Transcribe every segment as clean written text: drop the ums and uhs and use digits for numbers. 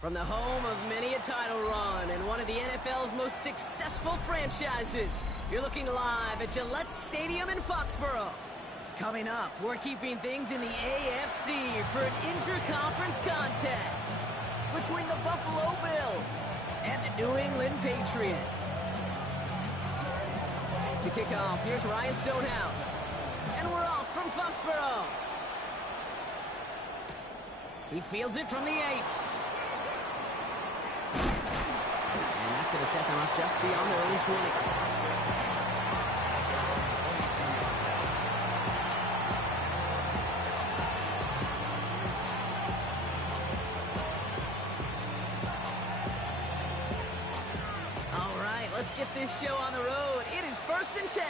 From the home of many a title run and one of the NFL's most successful franchises, you're looking live at Gillette Stadium in Foxborough. Coming up, we're keeping things in the AFC for an intra-conference contest between the Buffalo Bills and the New England Patriots. To kick off, here's Ryan Stonehouse. And we're off from Foxborough. He fields it from the 8. And that's going to set them up just beyond their own 20. All right, let's get this show on the road. It is 1st and 10.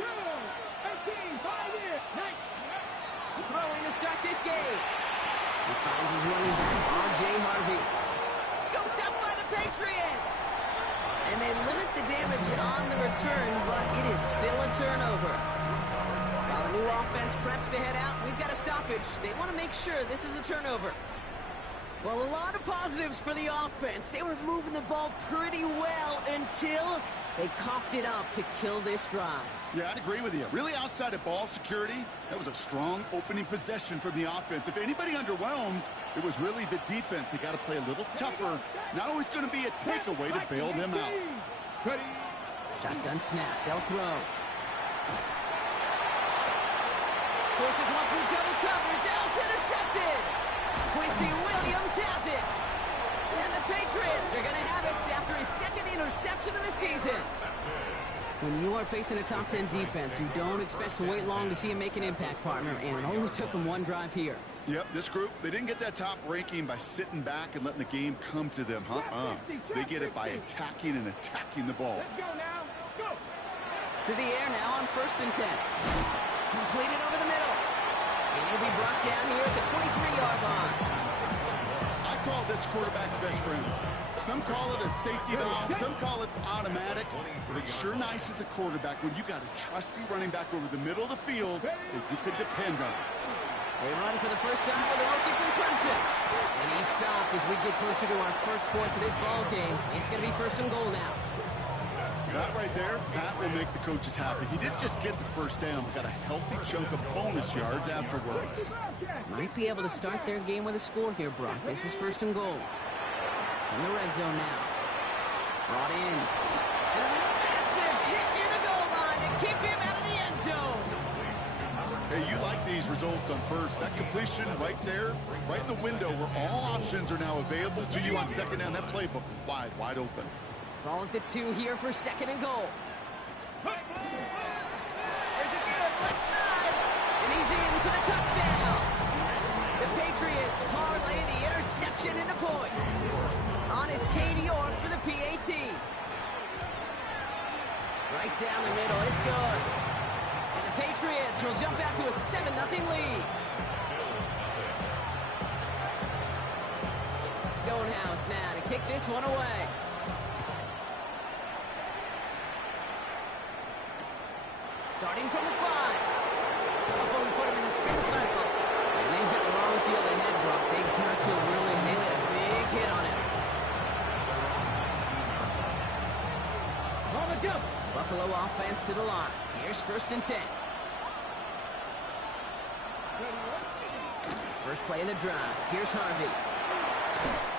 13, 5 here, 9. Throwing to start this game. He finds his running back, R.J. Harvey. Scooped up by the Patriots. And they limit the damage on the return, but it is still a turnover. While the new offense preps to head out, we've got a stoppage. They want to make sure this is a turnover. Well, a lot of positives for the offense. They were moving the ball pretty well until they coughed it up to kill this drive. Yeah, I'd agree with you. Really outside of ball security, that was a strong opening possession from the offense. If anybody underwhelmed, it was really the defense. They got to play a little tougher. Not always going to be a takeaway to bail them out. Shotgun snap. They'll throw. Forces one through double coverage. Oh, it's intercepted. Quincy Williams has it. And the Patriots are going to have it after his second interception of the season. When you are facing a top 10 defense, you don't expect to wait long to see him make an impact, partner, and it only took him one drive here. Yep, this group, they didn't get that top ranking by sitting back and letting the game come to them. They get it by attacking and attacking the ball. Let's go now. Go. To the air now on 1st and 10. Completed over the middle. And he'll be brought down here at the 23-yard line. I call this quarterback's best friend. Some call it a safety valve, some call it automatic, but it's sure nice as a quarterback when you got a trusty running back over the middle of the field that you could depend on. They run for the first time with a rookie from Clemson. And he's stopped as we get closer to our first points of this ball game. It's going to be 1st and goal now. That right there, that will make the coaches happy. He didn't just get the first down, but got a healthy chunk of bonus yards afterwards. Might be able to start their game with a score here, Brock. This is 1st and goal. In the red zone now. Brought in. And a massive hit near the goal line to keep him out of the end zone. Hey, you like these results on first. That completion right there, right in the window where all options are now available to you on second down. That playbook wide open. Ball at the 2 here for 2nd and goal. There's a give, left side. And he's in for the touchdown. The Patriots parlay the interception into points. On is Katie York for the PAT. Right down the middle, it's good. And the Patriots will jump out to a 7-0 lead. Stonehouse now to kick this one away. Starting from the 5. Oh, we put him in the spin cycle. And they hit the wrong field ahead, Brock. They got to him really. They did a big hit on him. Buffalo offense to the line. Here's 1st and 10. First play of the drive. Here's Harvey.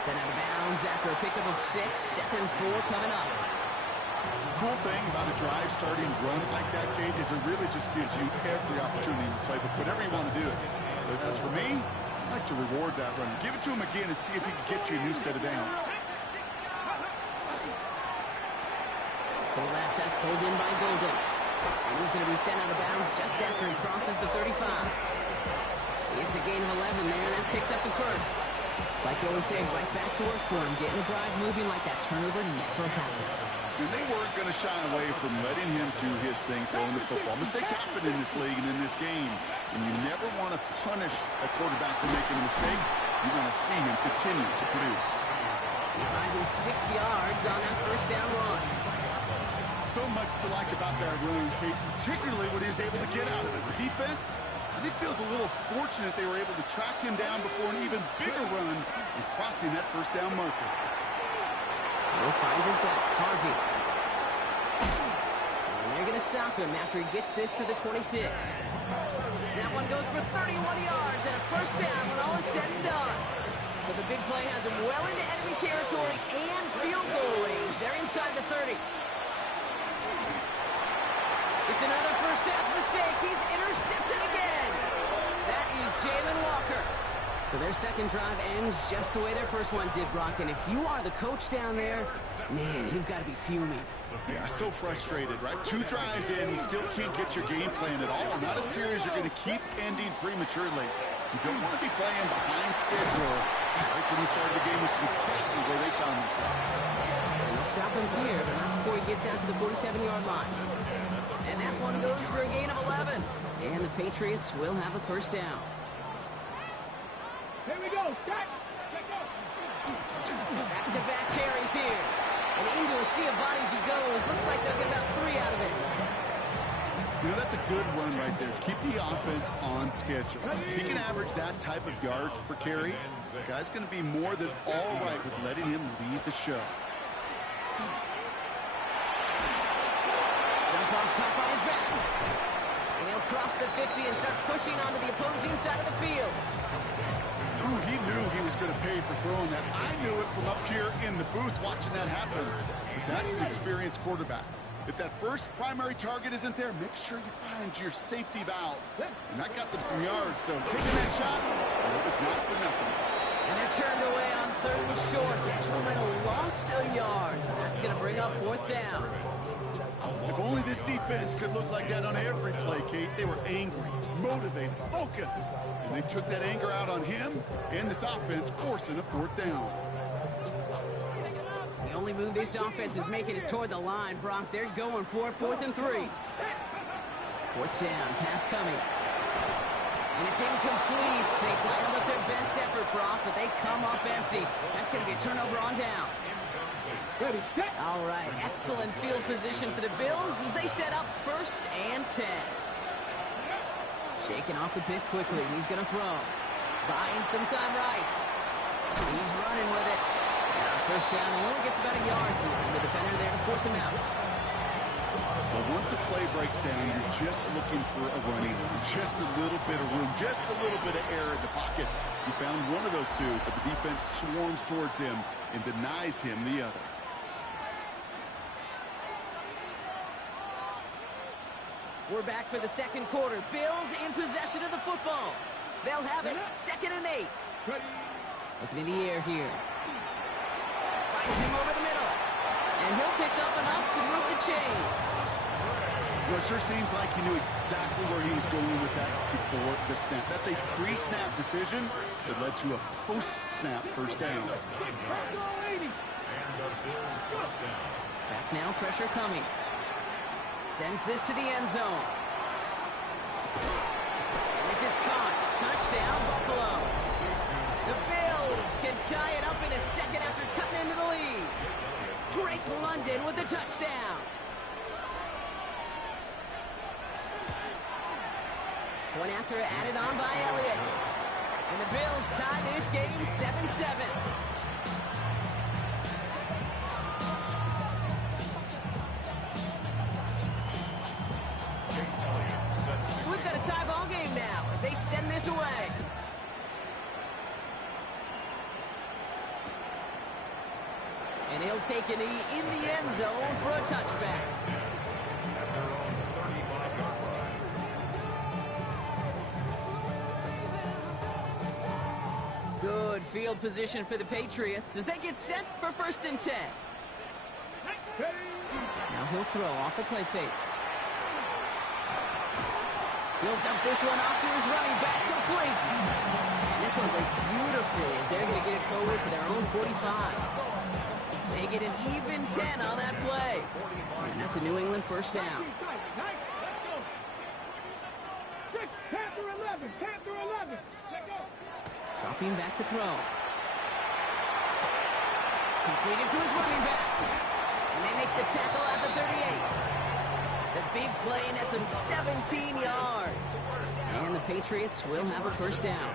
Sent out of bounds after a pickup of 6. 2nd and 4 coming up. The cool thing about a drive starting run like that, Kate, is it really just gives you every opportunity to play, but whatever you want to do. But as for me, I like to reward that run. Give it to him again and see if he can get you a new set of downs. To the left, that's pulled in by Golden. And he's going to be sent out of bounds just after he crosses the 35. It's a gain of 11 there, and that picks up the first. It's like you always say, right back to work for him, getting the drive moving like that turnover never happened. And they weren't going to shy away from letting him do his thing, throwing the football. Mistakes happen in this league and in this game, and you never want to punish a quarterback for making a mistake. You want to see him continue to produce. He finds him 6 yards on that first down run. So much to like about that run, Kate, particularly what he's able to get out of it. The defense, I think, feels a little fortunate they were able to track him down before an even bigger run and crossing that first down marker. Will finds his back, Harvey. And they're going to stop him after he gets this to the 26. That one goes for 31 yards and a first down when all is said and done. So the big play has him well into enemy territory and field goal range. They're inside the 30. It's another first half mistake. He's intercepted again. That is Jalen Walker. So their second drive ends just the way their first one did, Brock. And if you are the coach down there, man, you've got to be fuming. Yeah, so frustrated, right? 2 drives in, you still can't get your game plan at all. Not a series you're going to keep ending prematurely. You don't want to be playing behind schedule right from the start of the game, which is exactly where they found themselves. And they'll stop him here, but not before he gets out to the 47-yard line. And that one goes for a gain of 11. And the Patriots will have a first down. Here we go. Back. Back-to-back carries here. And into a sea of bodies he goes. Looks like they'll get about 3 out of it. You know, that's a good run right there. Keep the offense on schedule. If he can average that type of yards per carry, this guy's going to be more than all right with letting him lead the show. Dump off top on his back. And he'll cross the 50 and start pushing onto the opposing side of the field. Ooh, he knew he was going to pay for throwing that. I knew it from up here in the booth watching that happen. But that's an experienced quarterback. If that first primary target isn't there, make sure you find your safety valve. And that got them some yards, so taking that shot, well, it was not for nothing. And they're turned away on 3rd and short. Actually might have lost a yard. That's going to bring up 4th down. If only this defense could look like that on every play, Kate. They were angry, motivated, focused. And they took that anger out on him and this offense, forcing a 4th down. The only move this offense is making is toward the line, Brock. They're going for 4th and 3. 4th down, pass coming. And it's incomplete. They dialed up their best effort, Brock, but they come up empty. That's going to be a turnover on downs. Ready, set. All right, excellent field position for the Bills as they set up 1st and 10. Shaking off the pick quickly. He's going to throw. Buying some time right. He's running with it. And on 1st down, only gets about a yard here. And the defender there to force him out. But once a play breaks down, you're just looking for a running room. Just a little bit of room. Just a little bit of air in the pocket. You found one of those two, but the defense swarms towards him and denies him the other. We're back for the second quarter. Bills in possession of the football. They'll have it 2nd and 8. Ready. Looking in the air here. Finds him over the middle. And he'll pick up enough to move the chains. Well, it sure seems like he knew exactly where he was going with that before the snap. That's a pre-snap decision that led to a post-snap first down. Back now, pressure coming. Sends this to the end zone. And this is caught. Touchdown, Buffalo. The Bills can tie it up in a second after cutting into the lead. Drake London with the touchdown. Point after added on by Elliott. And the Bills tie this game 7-7. We've got a tie ball game now as they send this away. And he'll take a knee in the end zone for a touchback. Good field position for the Patriots as they get set for 1st and 10. Now he'll throw off the play fake. He'll dump this one off to his running back, complete. And this one breaks beautifully as they're going to get it forward to their own 45. They get an even 10 on that play. And that's a New England first down. Panther 11. Panther 11. Dropping back to throw. Completed to his running back. And they make the tackle at the 38. The big play nets him 17 yards. And the Patriots will have a first down.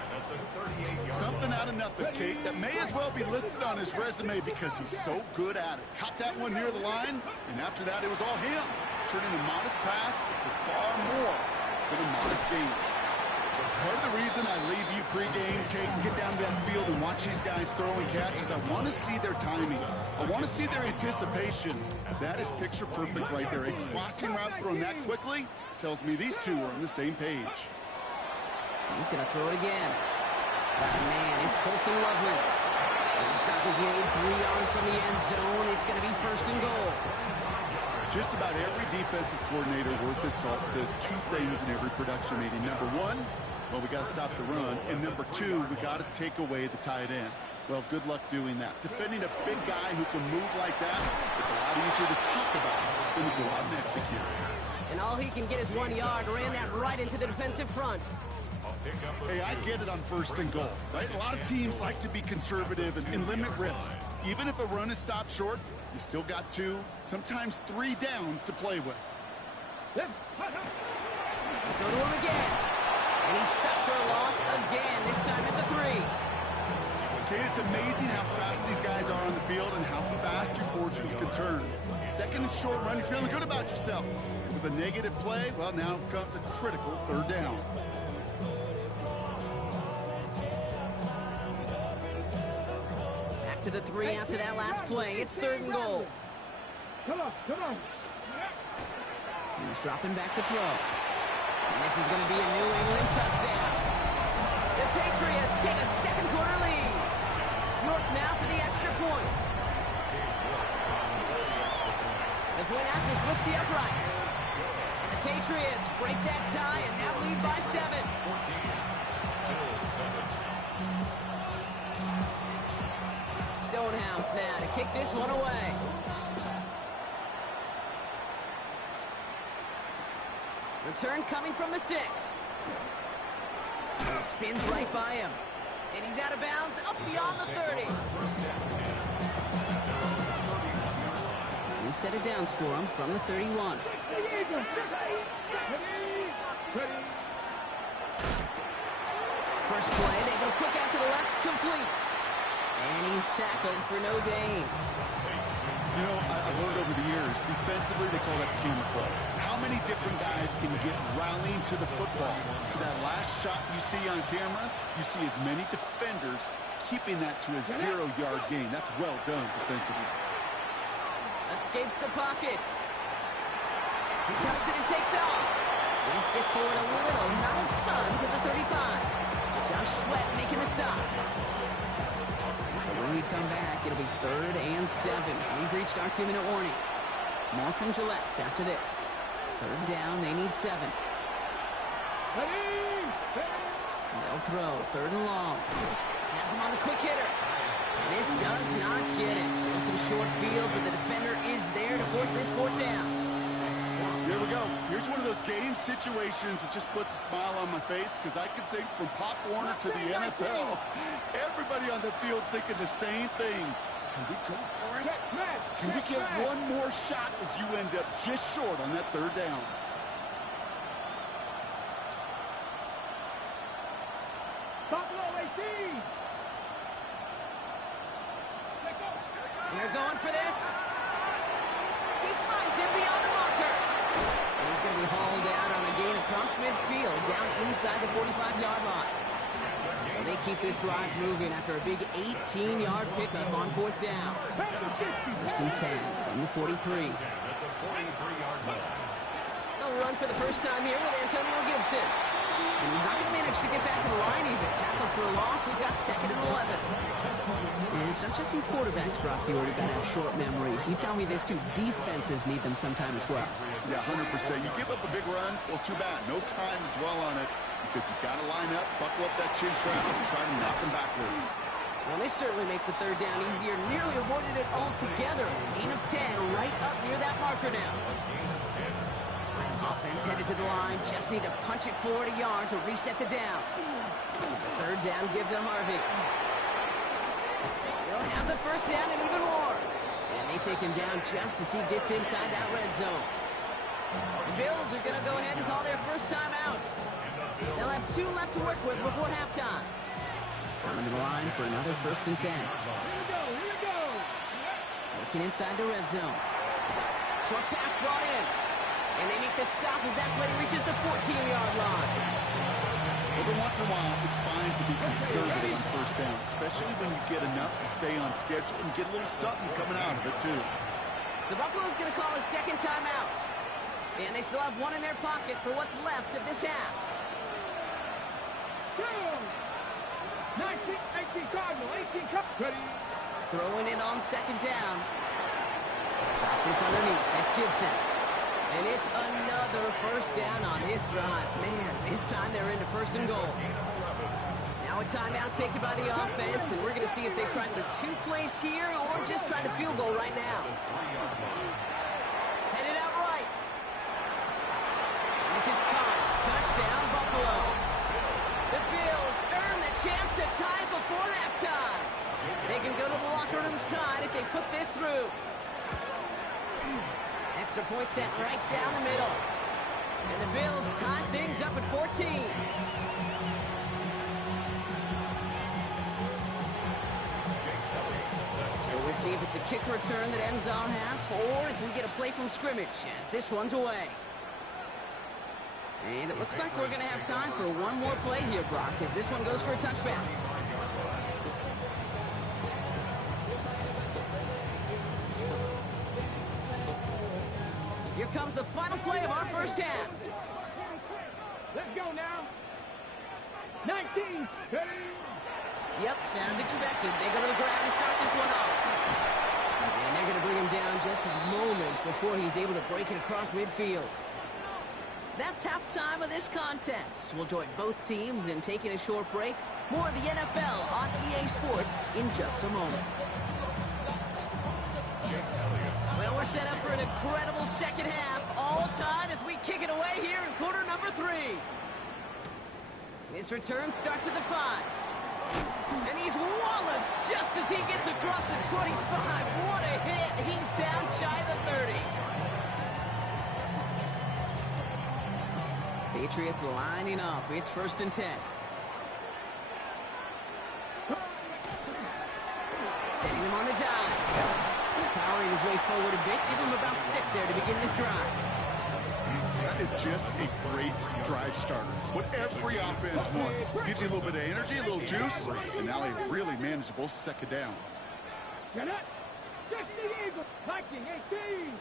Something out of nothing, Kate, that may as well be listed on his resume because he's so good at it. Caught that one near the line, and after that, it was all him. Turning a modest pass to far more than a modest gain. Part of the reason I leave you pregame, Kate, and get down to that field and watch these guys throw and catch is I want to see their timing. I want to see their anticipation. That is picture perfect right there. A crossing route thrown that quickly tells me these two are on the same page. He's going to throw it again. Oh, man, it's Colston Loveland. And the stop is made 3 yards from the end zone. It's going to be first and goal. Just about every defensive coordinator worth his salt says two things in every production meeting. Number one, well, we got to stop the run. And number two, we got to take away the tight end. Well, good luck doing that. Defending a big guy who can move like that, it's a lot easier to talk about than to go out and execute. And all he can get is 1 yard. Ran that right into the defensive front. Hey, I get it on first and goal, right? A lot of teams like to be conservative and limit risk. Even if a run is stopped short, you still got 2, sometimes 3 downs to play with. Let's cut up. They go to him again. And he's stopped for a loss again, this time at the 3. Kate, it's amazing how fast these guys are on the field and how fast your fortunes can turn. Second and short run, you're feeling good about yourself. With a negative play, well, now comes a critical third down. Back to the 3 after that last play. It's third and goal. Come on, come on. He's dropping back to throw. And this is going to be a New England touchdown. The Patriots take a second quarter lead. York now for the extra point. The point after splits the uprights. And the Patriots break that tie and now lead by 7. Stonehouse now to kick this one away. Return coming from the 6. He spins right by him. And he's out of bounds up beyond the 30. We've set it down for him from the 31. First play, they go quick out to the left, complete. And he's tackled for no gain. You know, I've learned over the years, defensively, they call that the camera play. How many different guys can get rallying to the football? To that last shot you see on camera, you see as many defenders keeping that to a 0-yard gain. That's well done defensively. Escapes the pocket. He tucks it and takes off. Reese gets forward a little, not a ton, to the 35. Josh Sweat making the stop. So when we come back, it'll be 3rd and 7. We've reached our 2-minute warning. More from Gillette after this. 3rd down, they need 7. They'll throw, 3rd and long. Has him on the quick hitter. And this does not get it. Looking short field, but the defender is there to force this 4th down. Here we go. Here's one of those game situations that just puts a smile on my face because I can think from Pop Warner to the NFL. Everybody on the field thinking the same thing. Can we go for it? Can we get one more shot as you end up just short on that 3rd down? Buffalo 18. They're going for this. He finds him beyond the marker. And he's going to be hauled down on a gain across midfield, down inside the 45-yard line. So they keep this drive moving after a big 18-yard pickup on 4th down. 1st and 10 from the 43. They'll run for the first time here with Antonio Gibson. And he's not going to manage to get back to the line even. Tackled for a loss. We've got 2nd and 11. And it's not just some quarterbacks, Brock, you already got to have short memories. You tell me this too. Defenses need them sometime as well. Yeah, 100%. You give up a big run, well, too bad. No time to dwell on it because you've got to line up, buckle up that chin strap, and try to knock them backwards. Well, this certainly makes the 3rd down easier. Nearly avoided it altogether. Gain of 10 right up near that marker now. Offense headed to the line. Just need to punch it forward a yard to reset the downs. It's a 3rd down give to Harvey. They'll have the 1st down and even more. And They take him down just as he gets inside that red zone. The Bills are going to go ahead and call their first time out. They'll have 2 left to work with before halftime. Coming to the line for another 1st and 10. Here we go, here we go. Looking inside the red zone. Short pass brought in. And they make the stop as that play reaches the 14-yard line. Every once in a while, it's fine to be conservative on first down, especially when you get enough to stay on schedule and get a little something coming out of it, too. So Buffalo's going to call it second timeout. And they still have 1 in their pocket for what's left of this half. 19, 18 Cardinal, 18 Cup. Ready. Throwing it on second down. Drops this underneath. That's Gibson. And it's another first down on this drive. Man, this time they're into 1st and goal. Now a timeout taken by the offense, and we're going to see if they try for 2 plays here or just try the field goal right now. Headed out right. This is caught. Touchdown, Buffalo. The Bills earn the chance to tie before halftime. They can go to the locker rooms tied if they put this through. Extra point sent right down the middle. And the Bills tie things up at 14. So we'll see if it's a kick return that ends on half, or if we get a play from scrimmage, as this one's away. And it looks like we're going to have time for one more play here, Brock, as this one goes for a touchback. Here comes the final play of our first half. Let's go now. 19. Ready. Yep, as expected, they go to the ground and start this one off. And they're going to bring him down just a moment before he's able to break it across midfield. That's halftime of this contest. We'll join both teams in taking a short break. More of the NFL on EA Sports in just a moment. Well, we're set up for an incredible second half, all tied as we kick it away here in quarter number 3. This return starts at the 5. And he's walloped just as he gets across the 25. What a hit. He's down shy of the 30. Patriots lining up. It's 1st and 10. Setting him on the dive. Powering his way forward a bit. Give him about 6 there to begin this drive. That is just a great drive starter. What every offense wants. Gives you a little bit of energy, a little juice, and now a really manageable second down. Get it. 60 Eagles. Viking 18.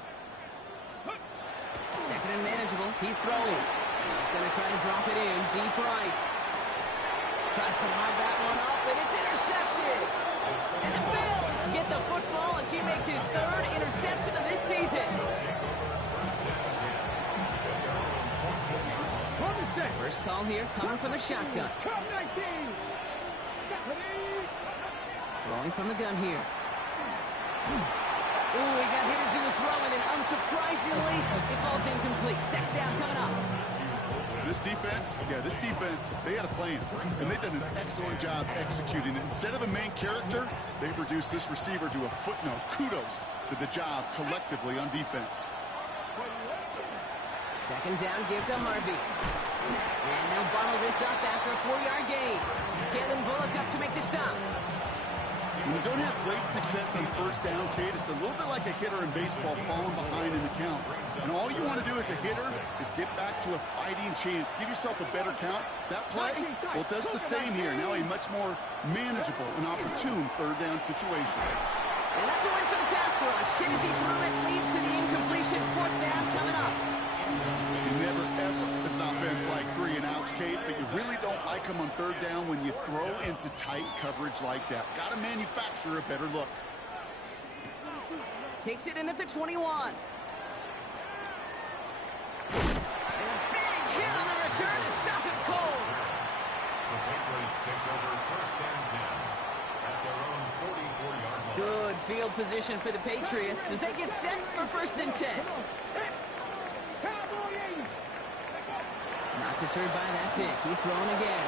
Second and manageable. He's throwing. He's going to try to drop it in deep right. Tries to lob that one up, and it's intercepted. And the Bills get the football as he makes his 3rd interception of this season. First call here coming from the shotgun. Throwing from the gun here. Ooh, he got hit as he was throwing, and unsurprisingly, it falls incomplete. Second down coming up. This defense, they had a plan, and they've done an excellent job executing it. Instead of a main character, they've reduced this receiver to a footnote. Kudos to the job collectively on defense. Second down, give to Harvey. And they'll bottle this up after a 4-yard gain. Kalen Bullock up to make the stop. When you don't have great success on first down, Kate, it's a little bit like a hitter in baseball falling behind in the count. And all you want to do as a hitter is get back to a fighting chance. Give yourself a better count. That play, well, it does the same here. Now a much more manageable and opportune third down situation. And that's a win for the pass rush. Hit as he threw it, leads to the incompletion. 4th down coming up. You never, ever, as an offense, like 3 and outs, Kate, but you really don't like them on third down when you throw into tight coverage like that. Got to manufacture a better look. Takes it in at the 21. And a big hit on the return to stop it cold. The Patriots take over 1st and 10 at their own 44-yard line. Good field position for the Patriots as they get set for 1st and 10. Not deterred by that pick. He's throwing again.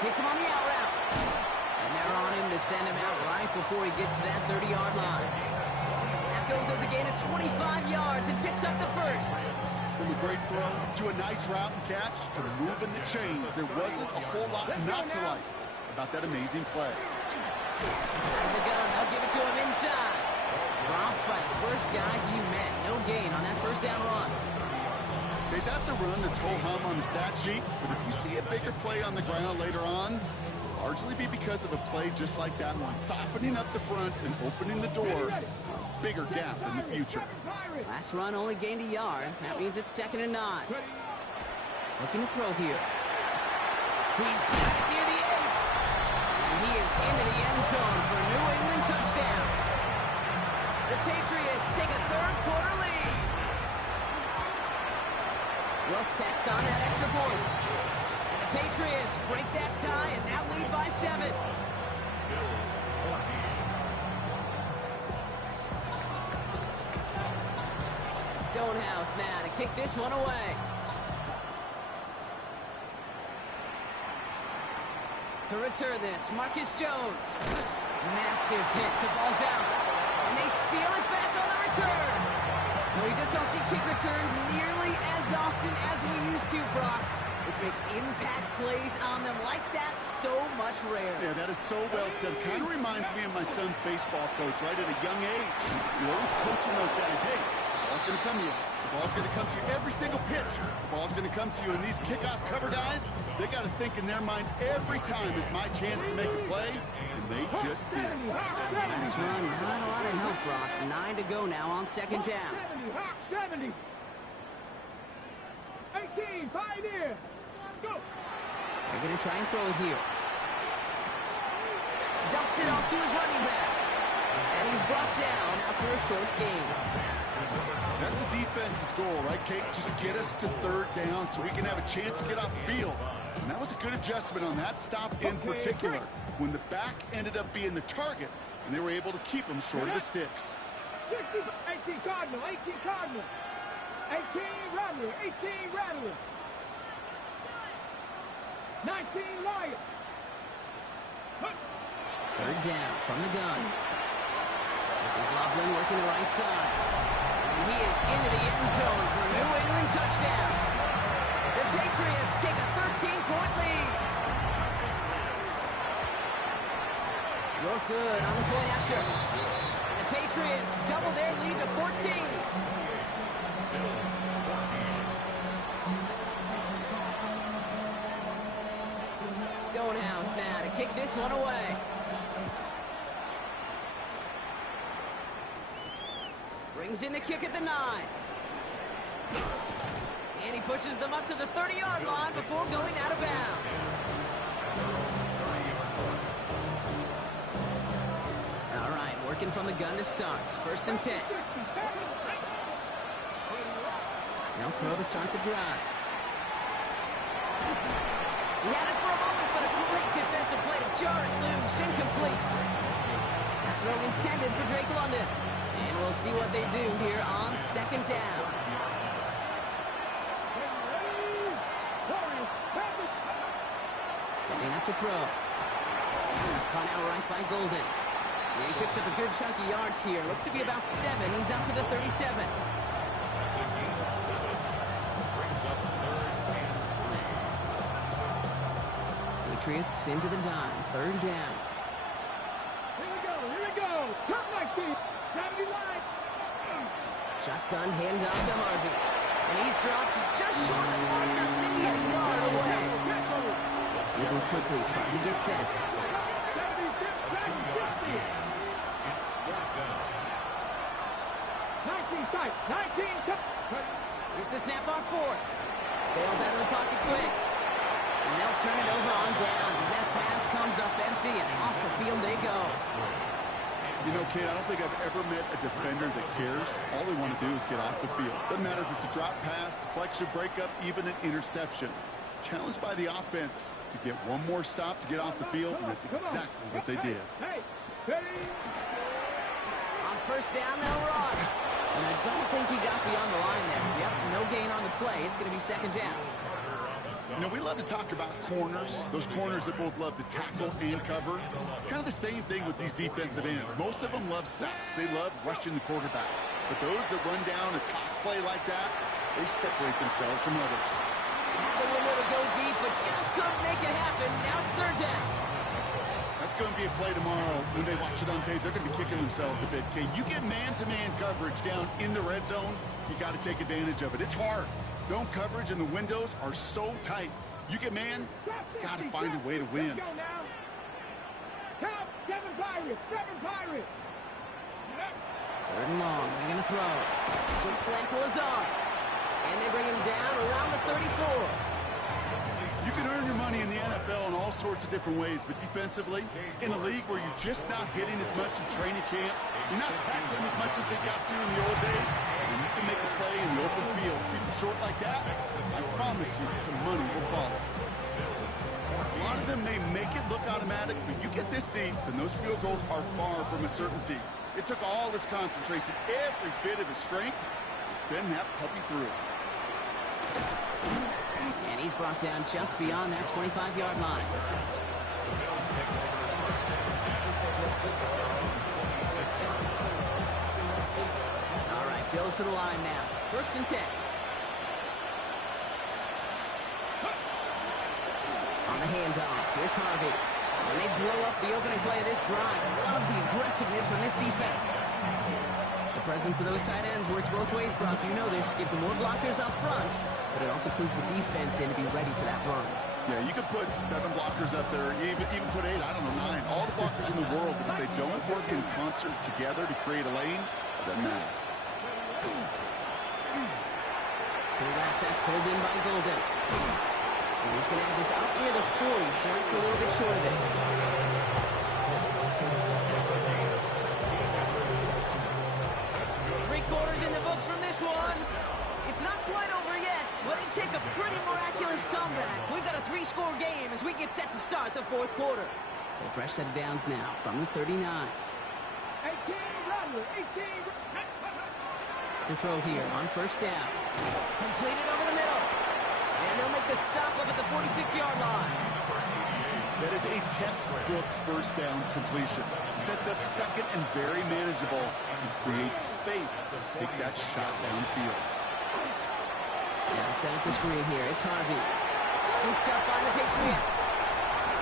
Hits him on the out route. And they're on him to send him out right before he gets to that 30-yard line. That Broncos has a gain of 25 yards and picks up the first. From a great throw to a nice route and catch to moving the chains, there wasn't a whole lot not to like about that amazing play. Out of the gun, they'll give it to him inside. Robbed by the first guy he met. No gain on that first down run. Okay, that's a run that's ho-hum on the stat sheet, but if you see a bigger play on the ground later on, largely be because of a play just like that one, softening up the front and opening the door for a bigger gap in the future. Last run only gained a yard. That means it's 2nd and 9. Looking to throw here. He's got it near the 8. And he is into the end zone for a New England touchdown. The Patriots take a third-quarter lead. Well, tacks on that extra point. And the Patriots break that tie and now lead by 7. Bills 14. Stonehouse now to kick this one away. To return this, Marcus Jones. Massive hits, the ball's out. And they steal it back on the return. No, we just don't see kick returns nearly as often as we used to, Brock, which makes impact plays on them like that so much rarer. Yeah, that is so well said. Kind of reminds me of my son's baseball coach, right, at a young age. You're always coaching those guys, hey, the ball's going to come to you. The ball's going to come to you every single pitch. The ball's going to come to you. And these kickoff cover guys, they got to think in their mind every time is my chance to make a play, and they just did. Last run, not a lot of help, Brock. 9 to go now on 2nd down. 70. 18, Pioneer. Go. They're going to try and throw it here. Dumps it off to his running back. And he's brought down after a short gain. That's a defense's goal, right, Kate? Just get us to 3rd down so we can have a chance to get off the field. And that was a good adjustment on that stop in particular, when the back ended up being the target, and they were able to keep him short of the sticks. 18 Cardinal, 18 Cardinal. 18 Rattler, 18 Rattler. 19 Lion. 3rd down from the gun. This is Loveland working the right side. And he is into the end zone for a New England touchdown. The Patriots take a 13-point lead. Look good on the point after. And the Patriots double their lead to 14. Bills 14. Stonehouse now to kick this one away. Brings in the kick at the 9. And he pushes them up to the 30-yard line before going out of bounds. All right, working from the gun to start. 1st and 10. They'll throw to start the drive. He had it for a moment, but a great defensive play to jar it loose. Incomplete. That throw intended for Drake London. And we'll see what they do here on 2nd down. Setting up to throw. He's caught out right by Golden. He picks up a good chunk of yards here. Looks to be about 7. He's up to the 37. That's a gain of 7. Brings up 3rd and 3. Patriots into the dime. 3rd down. Here we go. Come 19. 70 line. Shotgun handoff to Harvey. And he's dropped just short of the marker, maybe a yard away. Moving quickly, trying to get set. 2-yard gain. It's 4th down. 19 tight. 19 tight. Here's the snap on 4th. Bails out of the pocket quick. And they'll turn it over on downs as that pass comes up empty and off the field they go. You know, Kate, I don't think I've ever met a defender that cares. All they want to do is get off the field. Doesn't matter if it's a drop pass, deflection, breakup, even an interception. Challenged by the offense to get one more stop to get off the field, and that's exactly what they did. Hey, steady. On 1st down, they'll run. And I don't think he got beyond the line there. Yep, no gain on the play. It's going to be 2nd down. Carter on the You know, we love to talk about corners, those corners that both love to tackle and cover. It's kind of the same thing with these defensive ends. Most of them love sacks. They love rushing the quarterback. But those that run down a toss play like that, they separate themselves from others. Had the window to go deep, but just couldn't make it happen. Now it's third down. That's going to be a play tomorrow. When they watch it on tape, they're going to be kicking themselves a bit. Okay, you get man-to-man coverage down in the red zone, you got to take advantage of it. It's hard. Zone coverage and the windows are so tight. You get man, got to find a way to win. Let's go now. Count, 7 Pirates, 7 Pirates. Third and long. They're going to throw. Quick slant to Lazard. And they bring him down around the 34. You can earn your money in the NFL in all sorts of different ways, but defensively, in a league where you're just not hitting as much in training camp, you're not tackling as much as they got to in the old days, and you can make a play in the open field. Keep it short like that, I promise you some money will follow. A lot of them may make it look automatic, but you get this deep, and those field goals are far from a certainty. It took all his concentration, every bit of his strength, to send that puppy through. And he's brought down just beyond that 25-yard line. All right, Bills to the line now. First and 10. On the handoff, here's Harvey. And they blow up the opening play of this drive. Love the aggressiveness from this defense. The presence of those tight ends works both ways, Brock. You know this. Gives them more blockers up front, but it also puts the defense in to be ready for that run. Yeah, you could put 7 blockers up there, even put 8, I don't know, 9. All the blockers in the world, but if they don't work in concert together to create a lane, it doesn't matter. To the left, that's pulled in by Golden. And he's going to have this out near the 40, just a little bit short of it. 3 quarters in the books from this one. It's not quite over yet, but it take a pretty miraculous comeback. We've got a 3-score game as we get set to start the 4th quarter. So fresh set of downs now from the 39. 18 runner, 18. To throw here on first down. Completed over the middle. And they'll make the stop up at the 46-yard line. That is a textbook first down completion. Sets up second and very manageable and creates space to take that shot downfield. Yeah, set up the screen here. It's Harvey. Scooped up by the Patriots.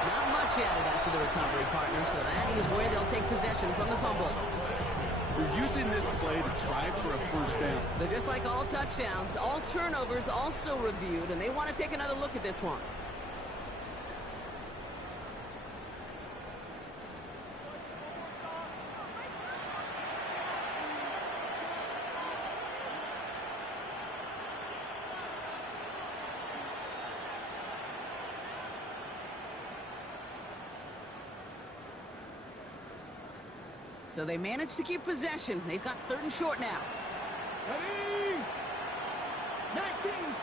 Not much added after the recovery, partner, so that is where they'll take possession from the fumble. We're using this play to try for a first down. So just like all touchdowns, all turnovers also reviewed, and they want to take another look at this one. So they managed to keep possession. They've got 3rd and short now. Ready? 1979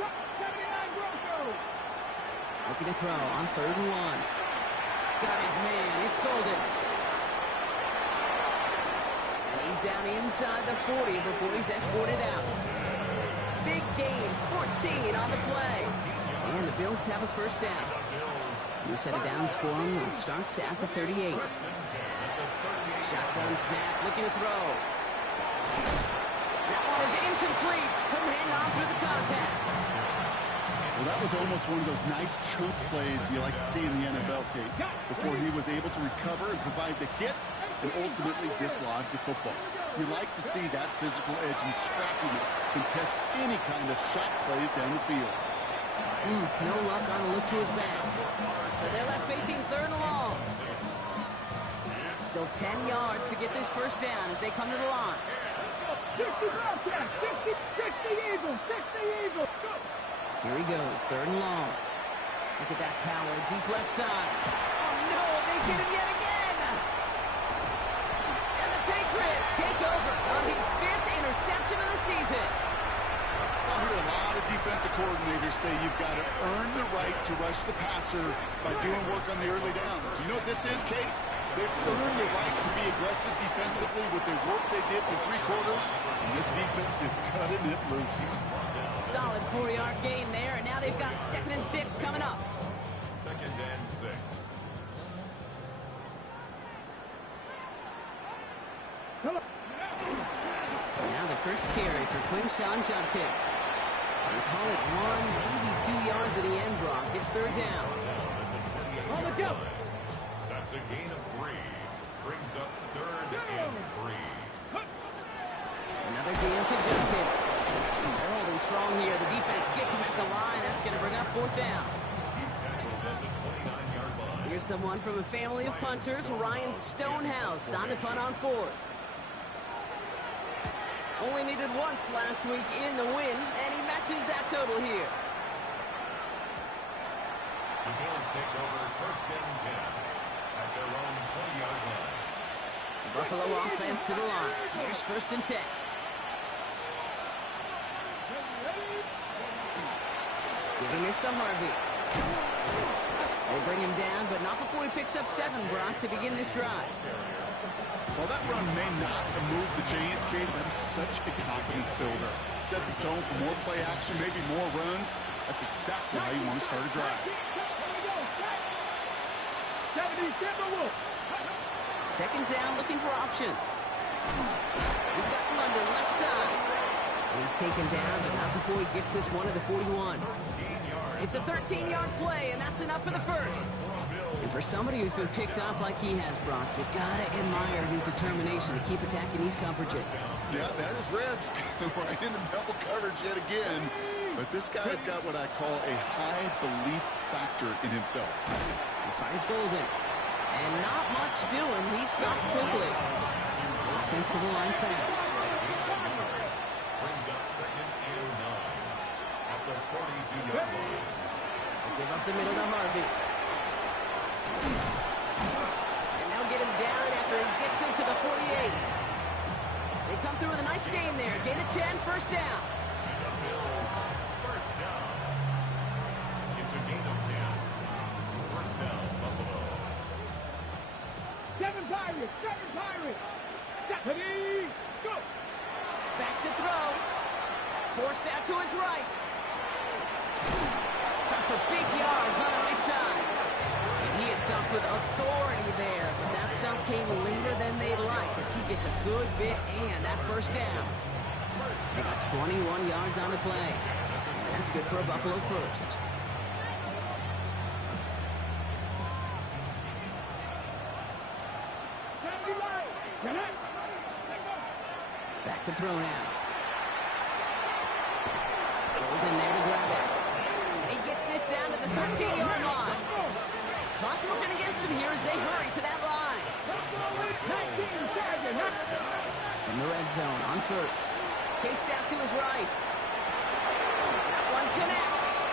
Broncos. Looking to throw on 3rd and 1. Got his man. It's Golden. And he's down inside the 40 before he's escorted out. Big gain, 14 on the play. And the Bills have a first down. New set of downs for them. It starts at the 38. Shotgun snap, looking to throw. That one is incomplete. Couldn't hang on through the contact. Well, that was almost one of those nice chunk plays you like to see in the NFL, Kate, before he was able to recover and provide the hit and ultimately dislodge the football. You like to see that physical edge and scrappiness to contest any kind of shot plays down the field. No luck on a look to his back. So they're left facing 3rd and long. Still 10 yards to get this first down as they come to the line. 60 Bobcats, 60 Eagles, 60 Eagles. Go. Here he goes, 3rd and long. Look at that power, deep left side. Oh no, they hit him yet again. And the Patriots take over on his 5th interception of the season. I hear a lot of defensive coordinators say you've got to earn the right to rush the passer by doing work on the early downs. You know what this is, Kate? They've earned the right to be aggressive defensively with the work they did through 3 quarters, and this defense is cutting it loose. Solid 4-yard gain there, and now they've got 2nd and 6 coming up. 2nd and 6. Now the first carry for Quinshon Judkins. We call it 1, maybe 2 yards at the end, Brock. It's 3rd down. On the go. That's a gain of 3. Brings up 3rd and 3. Another gain to Judkins. They're holding strong here. The defense gets him at the line. That's going to bring up 4th down. He's tackled at the 29-yard line. Here's someone from a family of punters, Ryan Stonehouse, on to punt on 4th. Only needed once last week in the win, and he matches that total here. The Bills take over 1st and 10 at their own 20-yard line. Buffalo offense to the line. Here's 1st and 10. Giving this to Harvey. They bring him down, but not before he picks up 7, Brock, to begin this drive. While that run may not have moved the chains, Kate, that is such a confidence builder. Sets the tone for more play action, maybe more runs. That's exactly how you want to start a drive. 2nd down, looking for options. He's got London left side. He's taken down, but not before he gets this one to the 41. It's a 13-yard play, and that's enough for the 1st. And for somebody who's been picked off like he has, Brock, you gotta admire his determination to keep attacking these coverages. Yeah, that is risk. Right into double coverage yet again. But this guy's got what I call a high belief factor in himself. He finds Golden. And not much doing. He stopped quickly. Offensive line fast. Brings up 2nd and 9 at the 42-yard line. Give up the middle to Harvey. And they'll get him down after he gets into the 48. They come through with a nice gain there. Gain of 10, 1st down. The Bills, 1st down. It's a gain of 10. 1st down, Buffalo. 7 Pirates, 7 Pirates. Ready, go. Back to throw. Forced out to his right. Got for big yards on the right side. And he is stopped with authority there. But that stop came later than they'd like as he gets a good bit and that 1st down. They got 21 yards on the play. And that's good for a Buffalo 1st. Back to throw now. Golden there to grab it. And he gets this down to the 13-yard line. Clock working against him here as they hurry to that line. In the red zone on 1st. Chased out to his right. That one connects.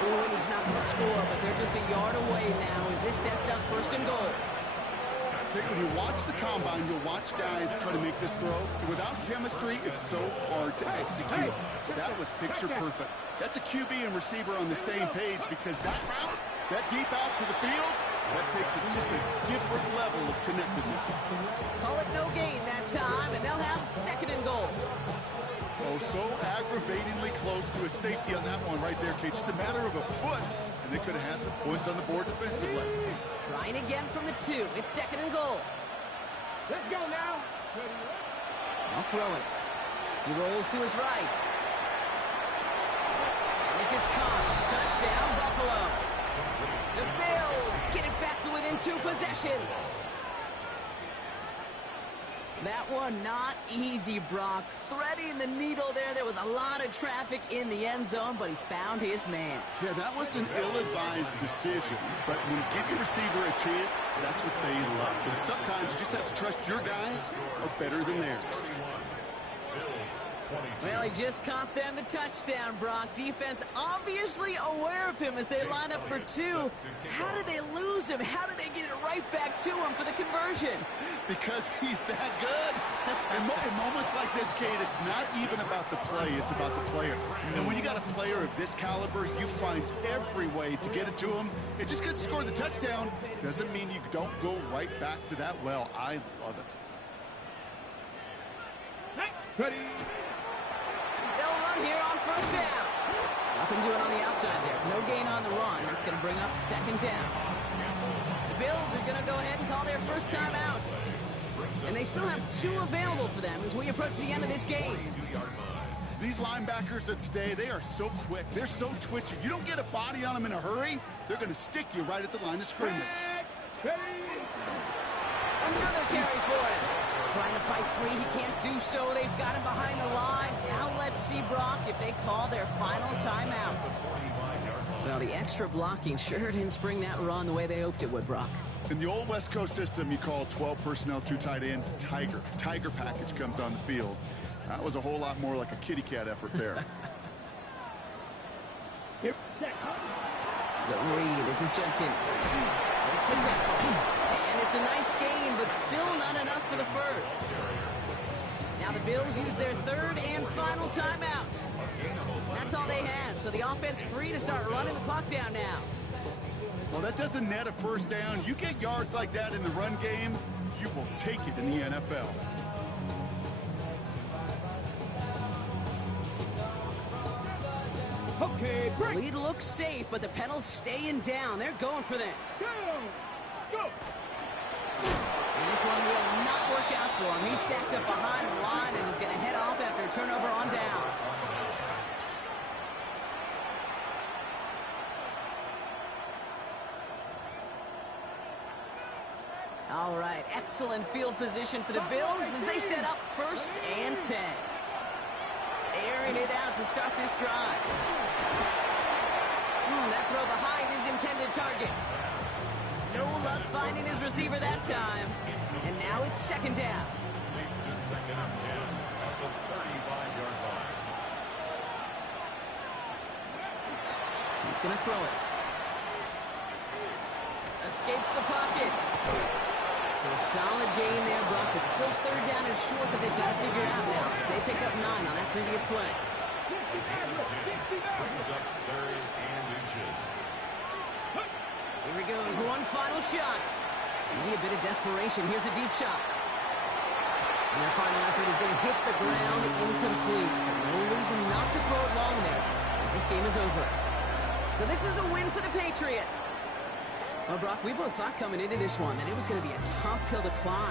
Ooh, and he's not going to score, but they're just a yard away now as this sets up 1st and goal. When you watch the combine, you'll watch guys try to make this throw. Without chemistry, it's so hard to execute. That was picture perfect. That's a QB and receiver on the same page because that route, that deep out to the field, that takes just a different level of connectedness. Call it no gain that time, and they'll have 2nd and goal. Oh, so aggravatingly close to a safety on that one right there, Kate. Just a matter of a foot, and they could have had some points on the board defensively. Trying again from the 2. It's 2nd and goal. Let's go now. I'll throw it. He rolls to his right. And this is Cox. Touchdown, Buffalo. The Bills get it back to within 2 possessions. That one not easy, Brock. Threading the needle there. There was a lot of traffic in the end zone, but he found his man. Yeah, that was an ill-advised decision. But when you give your receiver a chance, that's what they love. But sometimes you just have to trust your guys are better than theirs. Bills 22. Well, he just caught them the touchdown, Brock. Defense obviously aware of him as they line up for two. How did they lose him? How did they get it right back to him for the conversion? Because he's that good. In moments like this, Kate, it's not even about the play, it's about the player. And when you got a player of this caliber, you find every way to get it to him. And just because he scored the touchdown doesn't mean you don't go right back to that well. I love it. Ready. They'll run here on first down. Nothing doing on the outside there. No gain on the run. That's going to bring up second down. The Bills are going to go ahead and call their first time out. And they still have two available for them as we approach the end of this game. These linebackers of today, they are so quick. They're so twitchy. You don't get a body on them in a hurry, they're going to stick you right at the line of scrimmage. Another carry for him. Trying to fight free. He can't do so. They've got him behind the line. Now let's see, Brock, if they call their final timeout. Well, the extra blocking sure didn't spring that run the way they hoped it would, Brock. In the old West Coast system, you call 12 personnel, 2 tight ends, Tiger. Tiger package comes on the field. That was a whole lot more like a kitty cat effort there. Zone read. This is Jenkins. It's the tackle. And it's a nice gain, but still not enough for the first. Now the Bills use their third and final timeout. That's all they had, so the offense free to start running the clock down now. Well, that doesn't net a first down. You get yards like that in the run game, you will take it in the NFL. Okay, The break. lead looks safe, but the Penals staying down. They're going for this. Go. Go. And this one will not work out for him. He's stacked up behind the line and is going to head off after a turnover on downs. All right, excellent field position for the Bills as they set up 1st and 10. Airing it out to start this drive. That throw behind his intended target. No luck finding his receiver that time. And now it's second down. Leads to second and 10 at the 35-yard line. He's going to throw it. Escapes the pocket. So a solid gain there, Brock, but still third down and short that they've got to figure out now as they pick up 9 on that previous play. Brings up 3rd and inches. Here he goes, one final shot. Maybe a bit of desperation. Here's a deep shot. And their final effort is going to hit the ground incomplete. No reason not to throw it long there, as this game is over. So this is a win for the Patriots. Well, Brock, we both thought coming into this one that it was going to be a tough hill to climb.